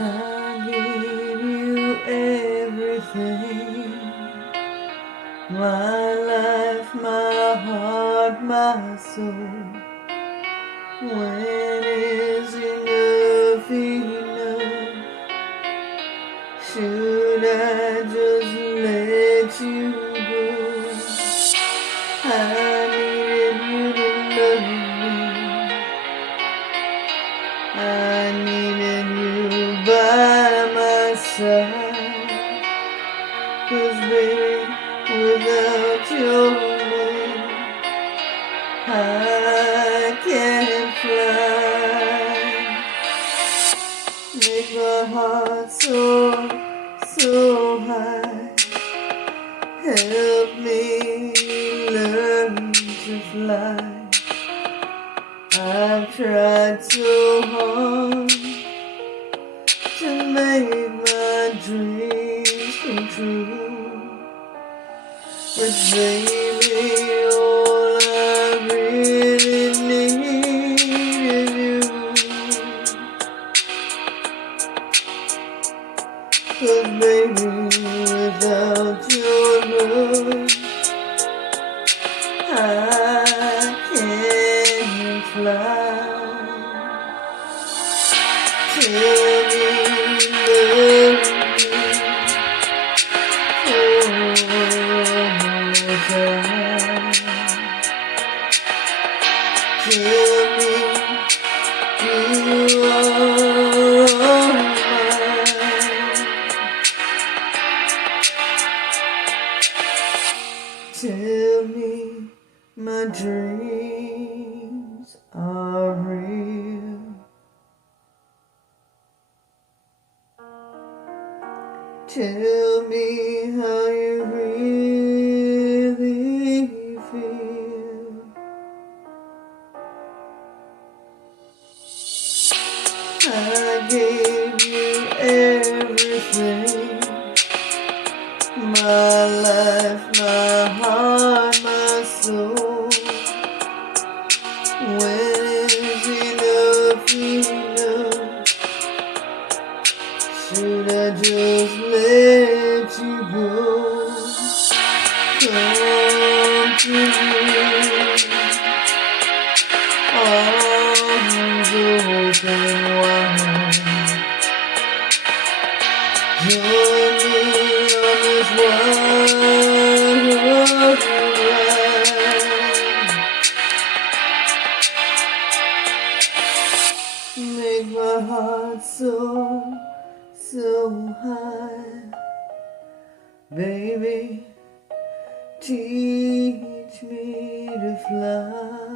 I give you everything, my life, my heart, my soul. When is enough enough? Should I just let you go? I needed you to love me. I needed you by my side. 'Cause baby, without your love, I can't fly. Make my heart soar so high. Help me learn to fly. I've tried so hard to make my dreams come true, but baby, all I really need is you. 'Cause baby, without your love, I can't fly. Tell me you love me one more time. Tell me you are mine. Tell me my dreams are real. Tell me how you really feel. I gave you everything, my life, my heart, my soul. When is enough enough? Should I just let you go? Come to me, arms open wide. Join me on this wild ride. Make my heart soar so high. Baby, teach me to fly.